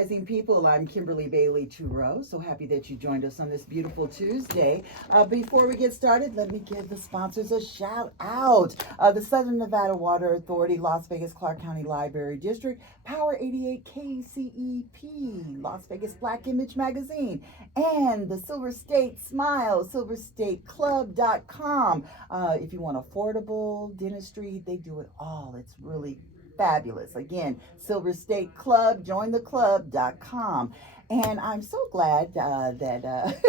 Rising people, I'm Kimberly Bailey Turo. So happy that you joined us on this beautiful Tuesday. Before we get started, let me give the sponsors a shout out. The Southern Nevada Water Authority, Las Vegas Clark County Library District, Power 88 KCEP, Las Vegas Black Image Magazine, and the Silver State Smile, silverstateclub.com. If you want affordable dentistry, they do it all. It's really fabulous. Again, Silver State Club, jointheclub.com. And I'm so glad that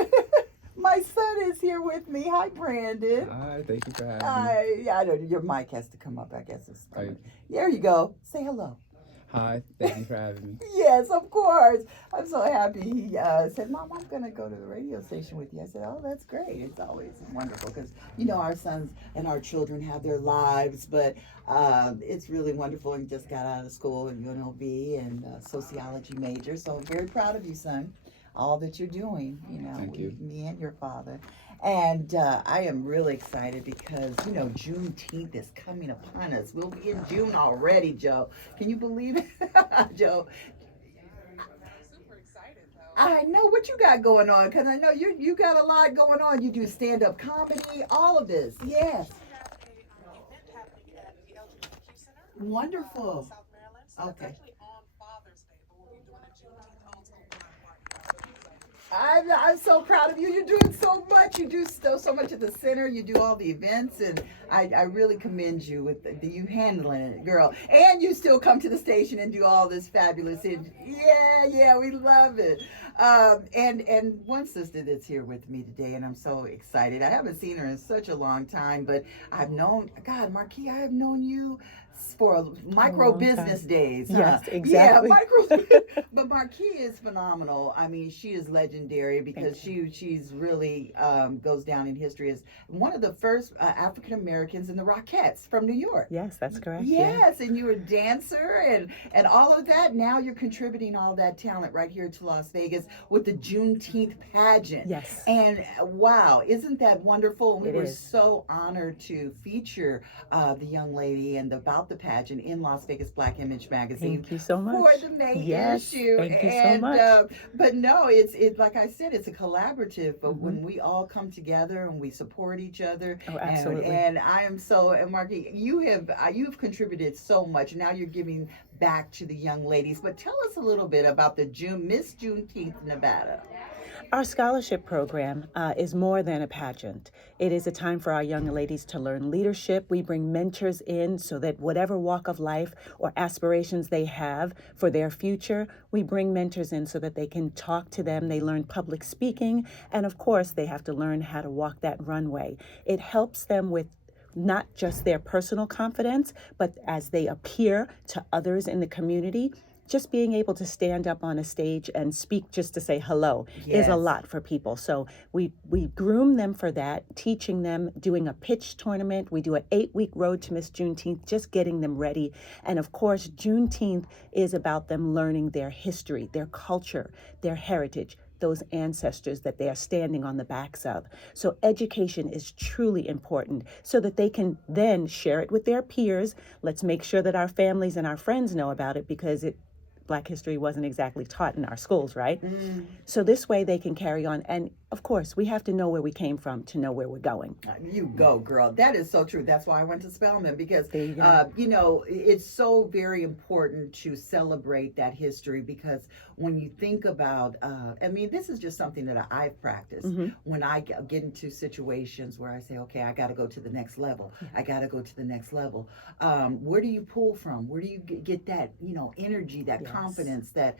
my son is here with me. Hi, Brandon. Hi, thank you for having me. I know your mic has to come up, I guess. Right. There you go. Say hello. Hi, thank you for having me. Yes, of course. I'm so happy. He said, Mom, I'm going to go to the radio station with you. I said, oh, that's great. It's always wonderful because, you know, our sons and our children have their lives, but it's really wonderful. And just got out of school at UNLV and sociology major. So I'm very proud of you, son. All that you're doing, you know, Thank you. Me and your father. And I am really excited because, you know, Juneteenth is coming upon us. We'll be in June already, Joe. Can you believe it, Joe? Super excited though. I know what you got going on because I know you got a lot going on. You do stand-up comedy, all of this. Yes. We have a event happening at the LGBTQ Center. Wonderful. South Maryland. So Okay. it's actually on Father's Day, but we'll be doing a Juneteenth old school party. I'm so proud of you. You're doing so much. You do so much at the center. You do all the events, and I really commend you with you handling it, girl. And you still come to the station and do all this fabulous. Yeah, we love it. And one sister that's here with me today, and I'm so excited. I haven't seen her in such a long time, but I've known, God, Marquis, I have known you for micro business days. Yes, exactly. Yeah, but Marquis is phenomenal. I mean, she is legendary because she's really goes down in history as one of the first African Americans in the Rockettes from New York. Yes, that's correct. Yes, and you were a dancer and all of that. Now you're contributing all that talent right here to Las Vegas with the Juneteenth pageant. Yes. And wow, isn't that wonderful? And we were is. so honored to feature the young lady and about the pageant in Las Vegas Black Image Magazine. Thank you so much. For the May Yes, issue. thank you so And, much. but no, it's like I said, it's a collaborative. But Mm-hmm. when we all come together and we support each other, Oh, absolutely. and I am so, and Marky, you've contributed so much. Now you're giving back to the young ladies. But tell us a little bit about the Miss Juneteenth Nevada. Our scholarship program is more than a pageant. It is a time for our young ladies to learn leadership. We bring mentors in so that whatever walk of life or aspirations they have for their future, we bring mentors in so that they can talk to them. They learn public speaking. And of course, they have to learn how to walk that runway. It helps them with not just their personal confidence, but as they appear to others in the community. Just being able to stand up on a stage and speak just to say hello is a lot for people. So we groom them for that, teaching them, doing a pitch tournament. We do an 8-week road to Miss Juneteenth, just getting them ready. And of course, Juneteenth is about them learning their history, their culture, their heritage, those ancestors that they are standing on the backs of. So education is truly important so that they can then share it with their peers. Let's make sure that our families and our friends know about it because Black history wasn't exactly taught in our schools, right? So this way they can carry on. And of course, we have to know where we came from to know where we're going. You go, girl. That is so true. That's why I went to Spelman because, There you go. you know, it's so very important to celebrate that history because when you think about, I mean, this is just something that I've practiced. When I get into situations where I say, okay, I got to go to the next level. I got to go to the next level. Where do you pull from? Where do you get that, you know, energy, that confidence, that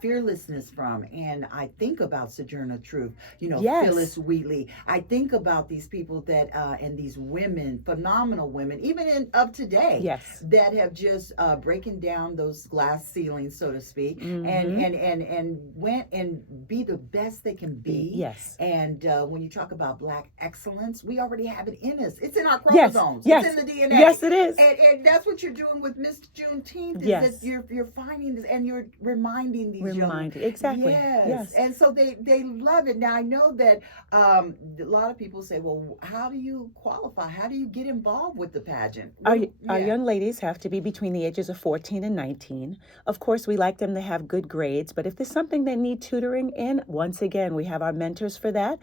fearlessness from? And I think about Sojourner Truth, you know, Phyllis Wheatley. I think about these people that, and these women, phenomenal women, even of today, that have just breaking down those glass ceilings, so to speak, and went and be the best they can be. Yes. And when you talk about Black excellence, we already have it in us. It's in our chromosomes. Yes. It's in the DNA. Yes, it is. And that's what you're doing with Miss Juneteenth. Is that you're finding this, and you're reminding these Exactly. Yes. And so they love it. Now I know that a lot of people say, well, how do you qualify? How do you get involved with the pageant? Our young ladies have to be between the ages of 14 and 19. Of course, we like them to have good grades, but if there's something they need tutoring in, once again, we have our mentors for that.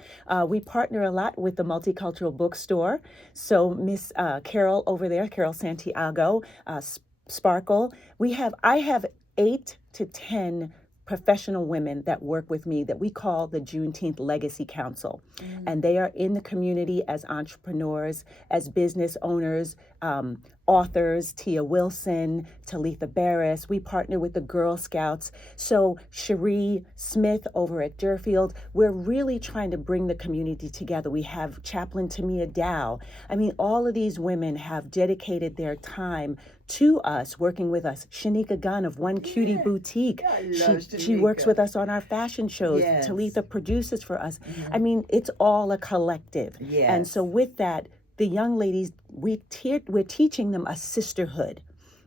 We partner a lot with the Multicultural Bookstore. So Miss Carol over there, Carol Santiago, Sparkle, I have 8 to 10 professional women that work with me that we call the Juneteenth Legacy Council. And they are in the community as entrepreneurs, as business owners, authors, Tia Wilson, Talitha Barris. We partner with the Girl Scouts. So Cherie Smith over at Deerfield, we're really trying to bring the community together. We have Chaplain Tamia Dow. I mean, all of these women have dedicated their time to us, working with us. Shanika Gunn of One Cutie Boutique. She works with us on our fashion shows. Yes. Talitha produces for us. I mean, it's all a collective. Yes. And so with that, the young ladies, we're teaching them a sisterhood,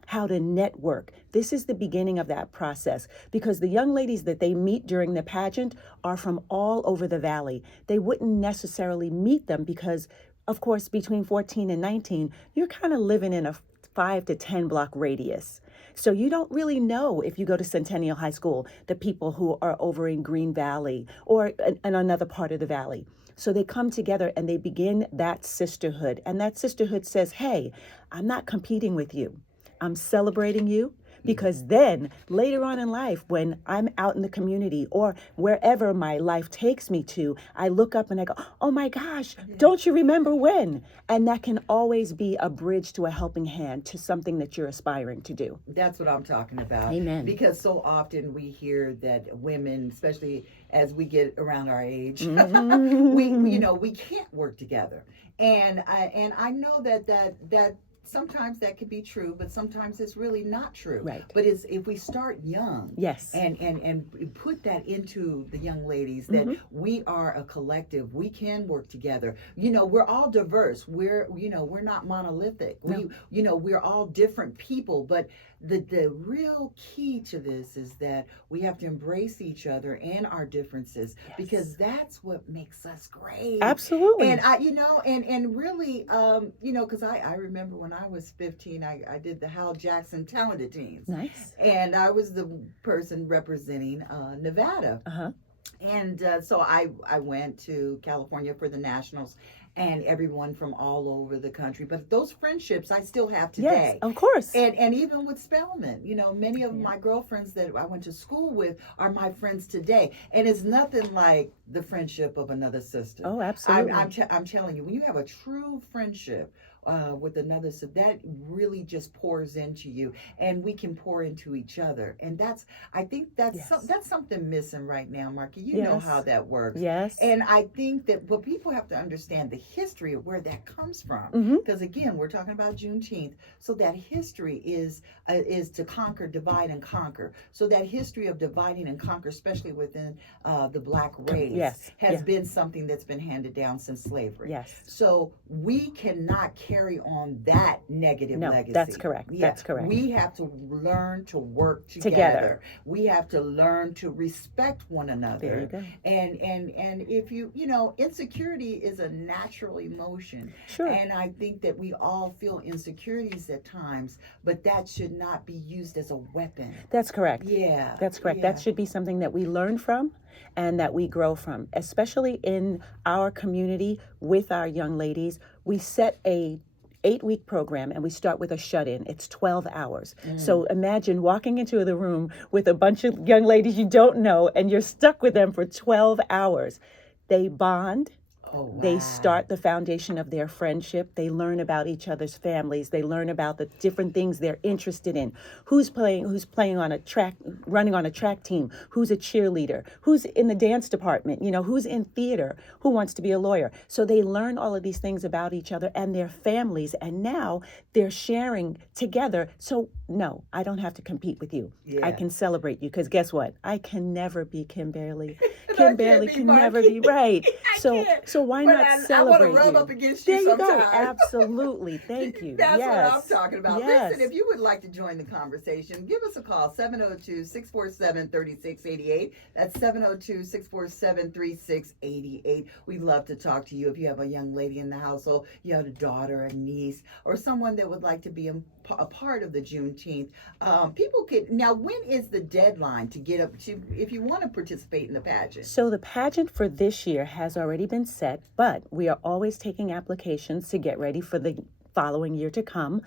how to network. This is the beginning of that process, because the young ladies that they meet during the pageant are from all over the valley. They wouldn't necessarily meet them because, of course, between 14 and 19, you're kind of living in a 5 to 10 block radius. So you don't really know, if you go to Centennial High School, the people who are over in Green Valley or in another part of the valley. So they come together and they begin that sisterhood. And that sisterhood says, hey, I'm not competing with you. I'm celebrating you. Because then later on in life, when I'm out in the community or wherever my life takes me to, I look up and I go, oh my gosh, don't you remember when? And that can always be a bridge to a helping hand to something that you're aspiring to do. That's what I'm talking about. Amen. Because so often we hear that women, especially as we get around our age, we can't work together. And I know that sometimes that could be true, but sometimes it's really not true. Right. But it's if we start young, yes, and put that into the young ladies that we are a collective, we can work together. We're all diverse. We're not monolithic. No. We're all different people, but the real key to this is that we have to embrace each other and our differences, because that's what makes us great. Absolutely. And and really, because I remember when I was 15, I did the Hal Jackson Talented Teens. Nice. And I was the person representing Nevada. Uh-huh. And so I went to California for the Nationals, and everyone from all over the country. But those friendships I still have today. Yes, of course. And even with Spelman, many of my girlfriends that I went to school with are my friends today. And it's nothing like the friendship of another sister. Oh, absolutely. I'm telling you, when you have a true friendship with another, so that really just pours into you, and we can pour into each other. And I think that's something missing right now, Marky. You know how that works. Yes. And I think that people have to understand the history of where that comes from. Because again, we're talking about Juneteenth, so that history is to conquer, divide, and conquer. So that history of dividing and conquer, especially within the Black race, has been something that's been handed down since slavery. Yes. So we cannot carry on that negative legacy. That's correct. Yeah. That's correct. We have to learn to work together. We have to learn to respect one another. There you go. And if insecurity is a natural emotion. Sure. And I think that we all feel insecurities at times, but that should not be used as a weapon. That's correct. Yeah. That's correct. Yeah. That should be something that we learn from and that we grow from, especially in our community with our young ladies. We set a 8-week program, and we start with a shut-in. It's 12 hours. So imagine walking into the room with a bunch of young ladies you don't know, and you're stuck with them for 12 hours. They bond. Oh, wow. They start the foundation of their friendship. They learn about each other's families. They learn about the different things they're interested in. Who's playing on a track, running on a track team? Who's a cheerleader? Who's in the dance department? Who's in theater? Who wants to be a lawyer? So they learn all of these things about each other and their families. And now they're sharing together. So no, I don't have to compete with you. Yeah. I can celebrate you, because guess what? I can never be Kimberly. Kimberly can never be right. So So why But not I want celebrate to rub you? up against There you you go. sometime. Absolutely. Thank you. That's yes. what I'm talking about. Yes. Listen, if you would like to join the conversation, give us a call, 702-647-3688. That's 702-647-3688. We'd love to talk to you. If you have a young lady in the household, you have a daughter, a niece, or someone that would like to be a part of the Juneteenth. People could, now when is the deadline to get up to, if you want to participate in the pageant? So the pageant for this year has already been set, but we are always taking applications to get ready for the following year to come.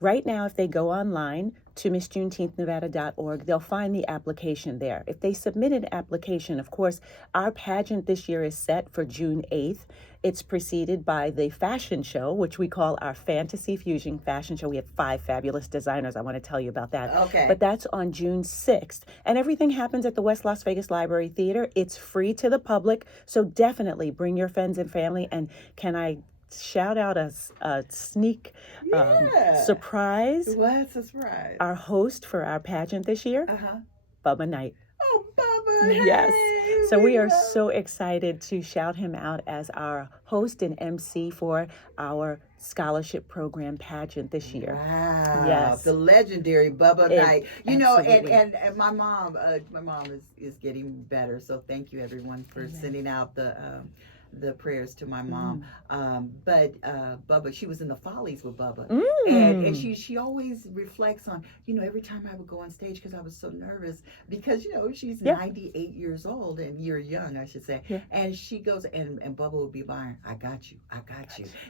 Right now, if they go online to MissJuneteenthNevada.org, they'll find the application there. If they submit an application, of course, our pageant this year is set for June 8th. It's preceded by the fashion show, which we call our Fantasy Fusion Fashion Show. We have 5 fabulous designers. I want to tell you about that. Okay. But that's on June 6th. And everything happens at the West Las Vegas Library Theater. It's free to the public. So definitely bring your friends and family. And can I shout out a sneak surprise? What's a surprise? Our host for our pageant this year, Bubba Knight. Oh, Bubba. Yes. Hey, So we are so excited to shout him out as our host and MC for our scholarship program pageant this year. Wow. Yes. The legendary Bubba Knight. You know, absolutely. and my mom is getting better. So thank you everyone for sending out the prayers to my mom. But Bubba, she was in the Follies with Bubba. And she always reflects on, every time I would go on stage, because I was so nervous, because, she's 98 years old, and you're young, I should say. Yeah. And she goes, and Bubba would be by, I got you.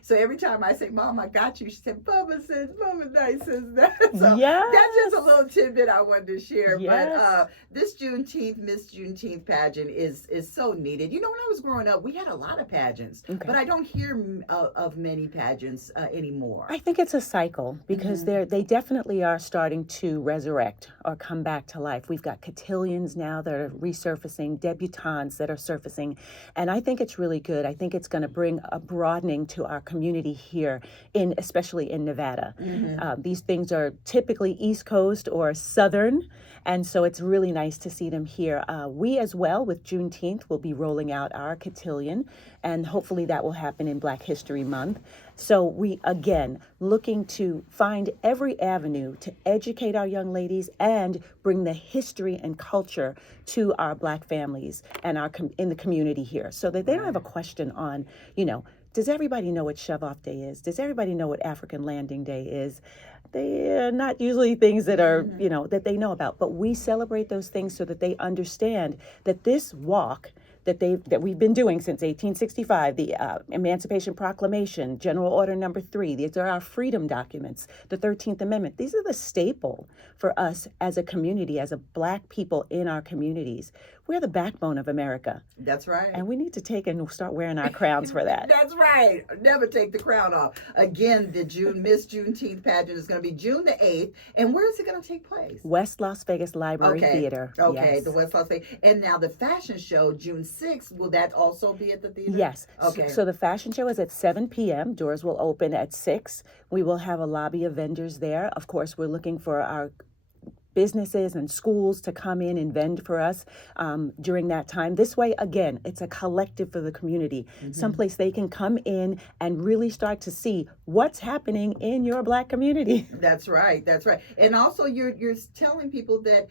So every time I say, Mom, I got you, she said, Bubba Knight says that. So that's just a little tidbit I wanted to share. Yes. But this Juneteenth, Miss Juneteenth pageant is so needed. When I was growing up, we had a lot of pageants, but I don't hear of many pageants anymore. I think it's a cycle, because they definitely are starting to resurrect or come back to life. We've got cotillions now that are resurfacing, debutantes that are surfacing, and I think it's really good. I think it's going to bring a broadening to our community here, especially in Nevada. These things are typically East Coast or Southern, and so it's really nice to see them here. We as well, with Juneteenth, will be rolling out our cotillion, and hopefully that will happen in Black History Month. So we, again, looking to find every avenue to educate our young ladies and bring the history and culture to our Black families and in the community here, so that they don't have a question on, does everybody know what Shove-Off Day is? Does everybody know what African Landing Day is? They are not usually things that are, that they know about. But we celebrate those things so that they understand that this walk that we've been doing since 1865, the Emancipation Proclamation, General Order Number 3, these are our freedom documents, the 13th Amendment. These are the staple for us as a community, as a Black people in our communities. We're the backbone of America. That's right. And we need to take and start wearing our crowns for that. That's right. Never take the crown off. Again, the Miss Juneteenth pageant is going to be June the 8th. And where is it going to take place? West Las Vegas Library Theater. Okay, yes. The West Las Vegas. And now the fashion show, June 6th, will that also be at the theater? Yes. Okay. So the fashion show is at 7 p.m. Doors will open at 6. We will have a lobby of vendors there. Of course, we're looking for our businesses and schools to come in and vend for us during that time. This way, again, it's a collective for the community, someplace they can come in and really start to see what's happening in your Black community. That's right. And also, you're telling people that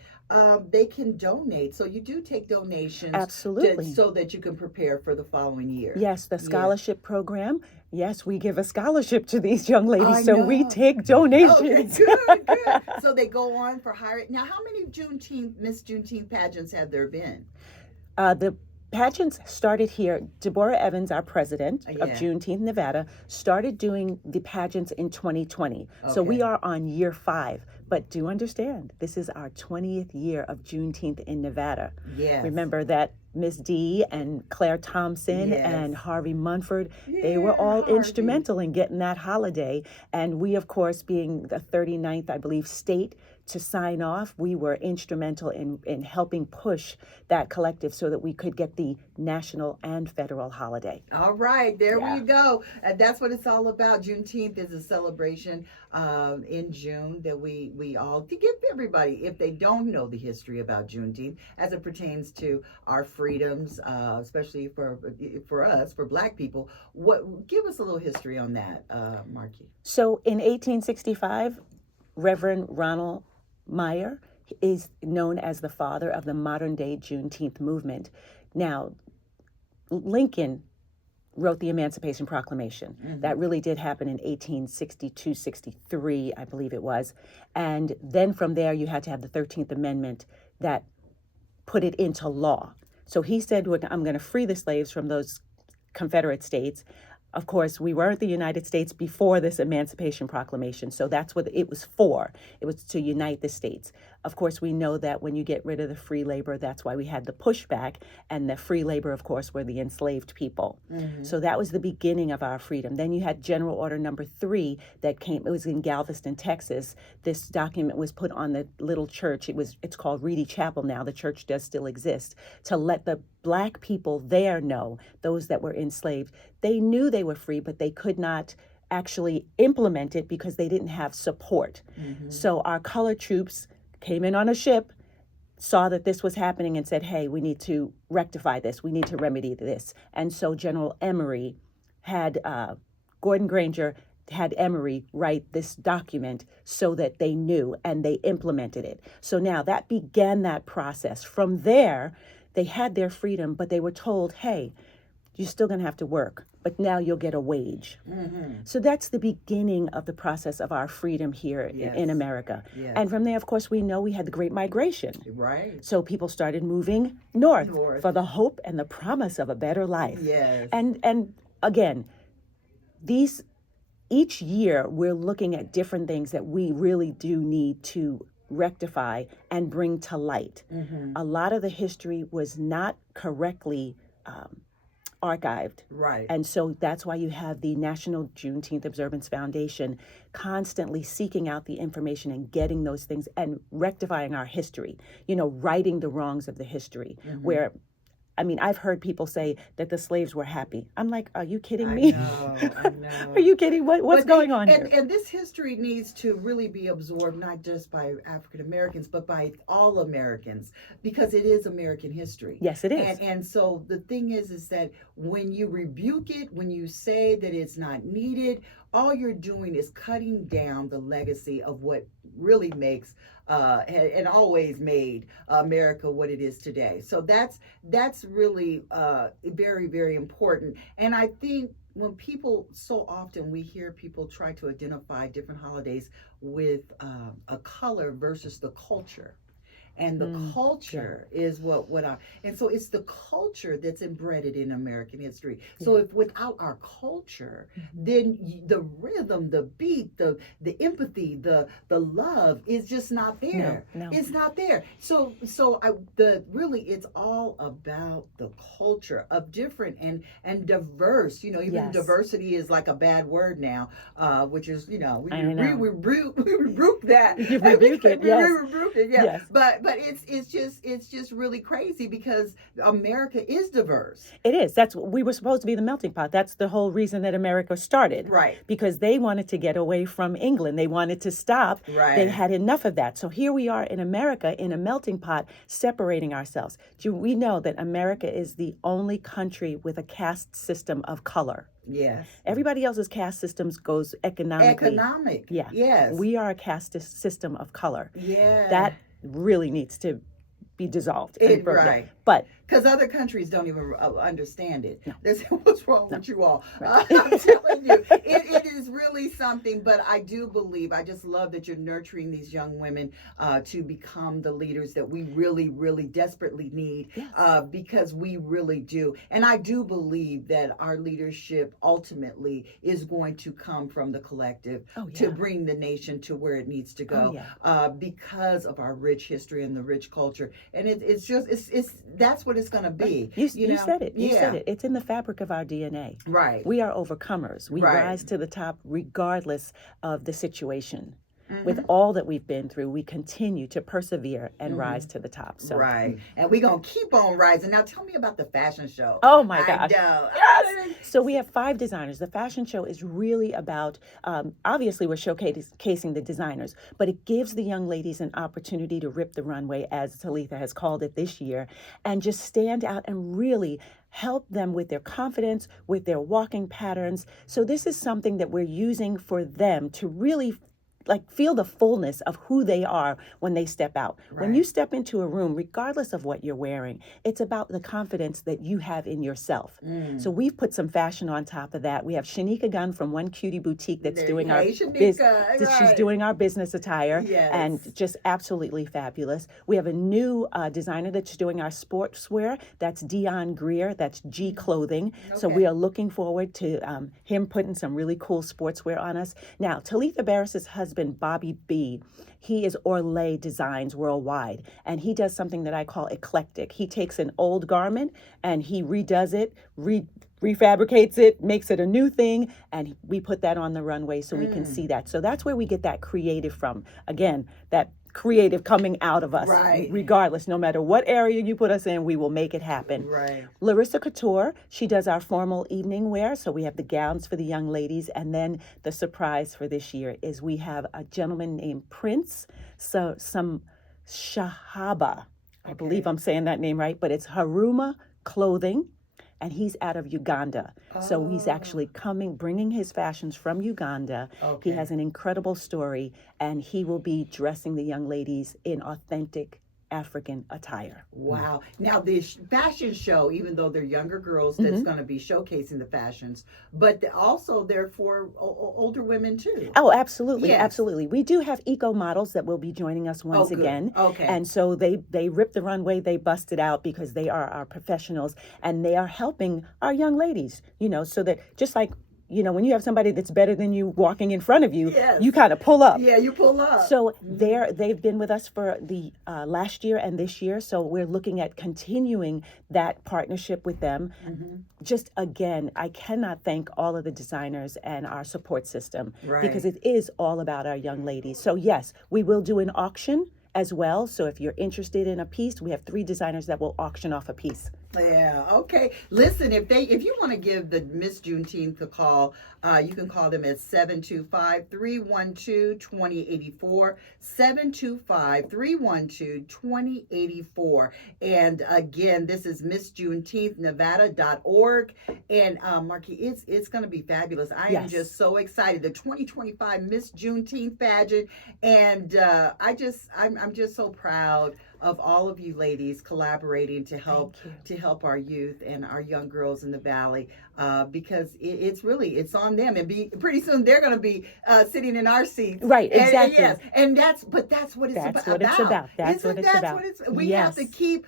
they can donate. So you do take donations. Absolutely. So that you can prepare for the following year. Yes, the scholarship program. Yes, we give a scholarship to these young ladies, I so we know. take donations. Okay, good. So they go on for higher. Now, how many Miss Juneteenth pageants have there been? The pageants started here. Deborah Evans, our president of Juneteenth Nevada, started doing the pageants in 2020. Okay. So we are on year 5. But do understand, this is our 20th year of Juneteenth in Nevada. Yes. Remember that Miss Dee and Claire Thompson and Harvey Munford, they were all instrumental in getting that holiday. And we, of course, being the 39th, I believe, state to sign off, we were instrumental in helping push that collective so that we could get the national and federal holiday. All right, there Yeah. we go. And that's what it's all about. Juneteenth is a celebration in June that we all, to give everybody, if they don't know the history about Juneteenth as it pertains to our freedoms, especially for us, for Black people, give us a little history on that, Marky. So in 1865, Reverend Ronald Meyer is known as the father of the modern day Juneteenth movement. Now, Lincoln wrote the Emancipation Proclamation. Mm-hmm. That really did happen in 1862, 63, I believe it was. And then from there, you had to have the 13th Amendment that put it into law. So he said, I'm going to free the slaves from those Confederate states. Of course, we weren't the United States before this Emancipation Proclamation, so that's what it was for. It was to unite the states. Of course, we know that when you get rid of the free labor, that's why we had the pushback, and the free labor, of course, were the enslaved people. Mm-hmm. So that was the beginning of our freedom. Then you had General Order Number 3 that came. It was in Galveston, Texas. This document was put on the little church. It's called Reedy Chapel now. The church does still exist, to let the Black people there know, those that were enslaved. They knew they were free, but they could not actually implement it because they didn't have support. Mm-hmm. So our colored troops came in on a ship, saw that this was happening and said, hey, we need to rectify this. We need to remedy this. And so General Emory had, Gordon Granger had Emory write this document so that they knew and they implemented it. So now that began that process. From there, they had their freedom, but they were told, hey, you're still going to have to work, but now you'll get a wage. Mm-hmm. So that's the beginning of the process of our freedom here in America. Yes. And from there, of course, we know we had the Great Migration. Right. So people started moving north for the hope and the promise of a better life. Yes. And again, each year we're looking at different things that we really do need to rectify and bring to light. Mm-hmm. A lot of the history was not correctly archived. Right. And so that's why you have the National Juneteenth Observance Foundation constantly seeking out the information and getting those things and rectifying our history, righting the wrongs of the history. Mm-hmm. Where, I've heard people say that the slaves were happy. I'm like, are you kidding me? I know. Are you kidding? What's going on here? And this history needs to really be absorbed, not just by African Americans, but by all Americans, because it is American history. Yes, it is. And so the thing is that when you rebuke it, when you say that it's not needed, all you're doing is cutting down the legacy of what really makes and always made America what it is today. So that's really very, very important. And I think when people, so often we hear people try to identify different holidays with a color versus the culture. And the culture is and so it's the culture that's embedded in American history. So if without our culture, then the rhythm, the beat, the empathy, the love is just not there. No. It's not there. So really it's all about the culture of different and diverse. Even diversity is like a bad word now, which is we rebuke that. You rebuke it. Yes. We rebuke it. Yeah. Yes. But it's just really crazy because America is diverse. It is. We were supposed to be the melting pot. That's the whole reason that America started. Right. Because they wanted to get away from England. They wanted to stop. Right. They had enough of that. So here we are in America in a melting pot, separating ourselves. We know that America is the only country with a caste system of color. Yes. Everybody else's caste systems goes economically. Yeah. Yes. We are a caste system of color. Yeah. That really needs to be dissolved. Right. But because other countries don't even understand it. No. What's wrong with you all? Right. I'm telling you, it is really something. But I do believe, I just love that you're nurturing these young women to become the leaders that we really, really desperately need. Yes. Because we really do. And I do believe that our leadership ultimately is going to come from the collective to bring the nation to where it needs to go because of our rich history and the rich culture. And it's that's what it's going to be. You said it. You said it. It's in the fabric of our DNA. Right. We are overcomers. We rise to the top regardless of the situation. with all that we've been through, we continue to persevere and rise to the top. So Right. And we're going to keep on rising. Now, tell me about the fashion show. Oh my gosh. I know. Yes. So we have 5 designers. The fashion show is really about, obviously we're showcasing the designers, but it gives the young ladies an opportunity to rip the runway, as Talitha has called it this year, and just stand out and really help them with their confidence, with their walking patterns. So this is something that we're using for them to really feel the fullness of who they are when they step out. Right. When you step into a room, regardless of what you're wearing, it's about the confidence that you have in yourself. So we've put some fashion on top of that. We have Shanika Gunn from One Cutie Boutique that's doing our she's doing our business attire, and just absolutely fabulous. We have a new designer that's doing our sportswear. That's Dion Greer. That's G Clothing. So we are looking forward to him putting some really cool sportswear on us. Now, Talitha Barris's husband, Bobby B, he is Orlay Designs Worldwide, and he does something that I call eclectic. He takes an old garment and he redoes it, refabricates it, makes it a new thing, and we put that on the runway so we can see that. So that's where we get that creative from. Again, that creative coming out of us, regardless, no matter what area you put us in, we will make it happen. Right. Larissa Couture, she does our formal evening wear, so we have the gowns for the young ladies, and then the surprise for this year is we have a gentleman named Prince, some Shahaba, I believe I'm saying that name right, but it's Haruma Clothing, and he's out of Uganda. So he's actually bringing his fashions from Uganda. He has an incredible story, and he will be dressing the young ladies in authentic African attire. Wow. Now, the fashion show, even though they're younger girls, that's going to be showcasing the fashions, but also they're for older women too. Oh, absolutely. Yes. Absolutely. We do have eco models that will be joining us once again. And so they rip the runway, they bust it out because they are our professionals and they are helping our young ladies, so that just like, when you have somebody that's better than you walking in front of you, you kind of pull up. Yeah, you pull up. So they've been with us for the last year and this year. So we're looking at continuing that partnership with them. Just again, I cannot thank all of the designers and our support system because it is all about our young ladies. So yes, we will do an auction as well. So if you're interested in a piece, we have 3 designers that will auction off a piece. Yeah, okay. Listen, if you want to give the Miss Juneteenth a call, you can call them at 725-312-2084, 725-312-2084. And again, this is MissJuneteenthnevada.org. And Marky, it's going to be fabulous. I am just so excited. The 2025 Miss Juneteenth pageant, and I'm just so proud of all of you ladies collaborating to help our youth and our young girls in the Valley, because it's on them, and pretty soon they're going to be sitting in our seats. Right, exactly. And that's what it's about. That's what it's about. We have to keep,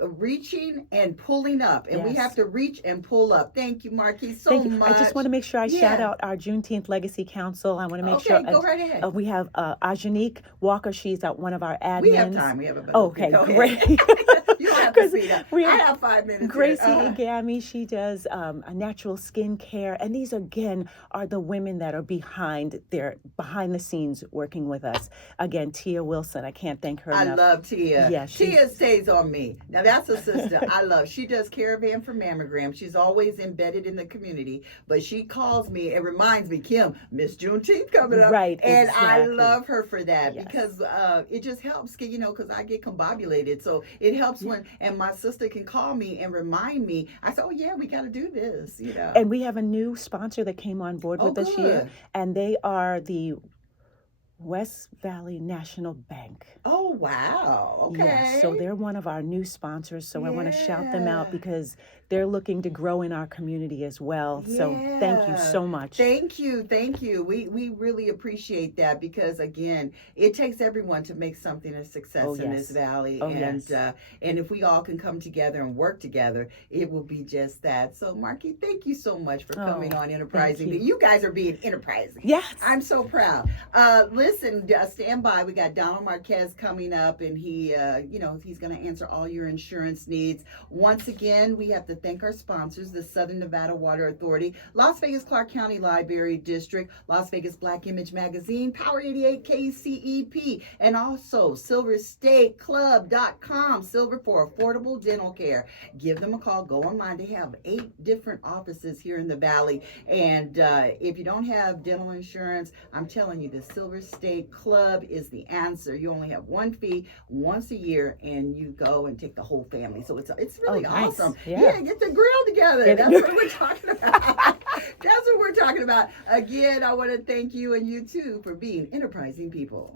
reaching and pulling up, and we have to reach and pull up. Thank you, Marquis, so much. I just want to make sure I shout out our Juneteenth Legacy Council. I want to make sure. Go right ahead. We have Ajanique Walker. She's one of our admins. We have time. We have about. Okay, great. You don't have to speed up. I have 5 minutes. Gracie Igami, she does a natural skin care, and these again are the women that are behind the scenes working with us. Again, Tia Wilson, I can't thank her enough. I love Tia. Yeah, Tia stays on me. Now that's a sister I love. She does Caravan for Mammogram. She's always embedded in the community, but she calls me and reminds me, Kim, Miss Juneteenth coming up. Right, and exactly. I love her for that because it just helps, because I get combobulated. So it helps when, and my sister can call me and remind me. I said, oh yeah, we got to do this, And we have a new sponsor that came on board with us here, and they are the West Valley National Bank. Oh, wow. Okay. Yes, so they're one of our new sponsors. So I want to shout them out because they're looking to grow in our community as well. So thank you so much. Thank you. We really appreciate that because, again, it takes everyone to make something a success in this valley. And if we all can come together and work together, it will be just that. So, Marky, thank you so much for coming on Enterprising. You guys are being enterprising. Yes. I'm so proud. listen, stand by. We got Donald Marquez coming up, and he, he's going to answer all your insurance needs. Once again, we have to thank our sponsors, the Southern Nevada Water Authority, Las Vegas Clark County Library District, Las Vegas Black Image Magazine, Power 88 KCEP, and also SilverStateClub.com, Silver for Affordable Dental Care. Give them a call. Go online. They have 8 different offices here in the Valley. And if you don't have dental insurance, I'm telling you, the Silver State Club is the answer. You only have one fee once a year, and you go and take the whole family. So it's really nice. awesome. Yeah. Get the grill together. That's what we're talking about. That's what we're talking about. Again, I want to thank you and you too for being enterprising people.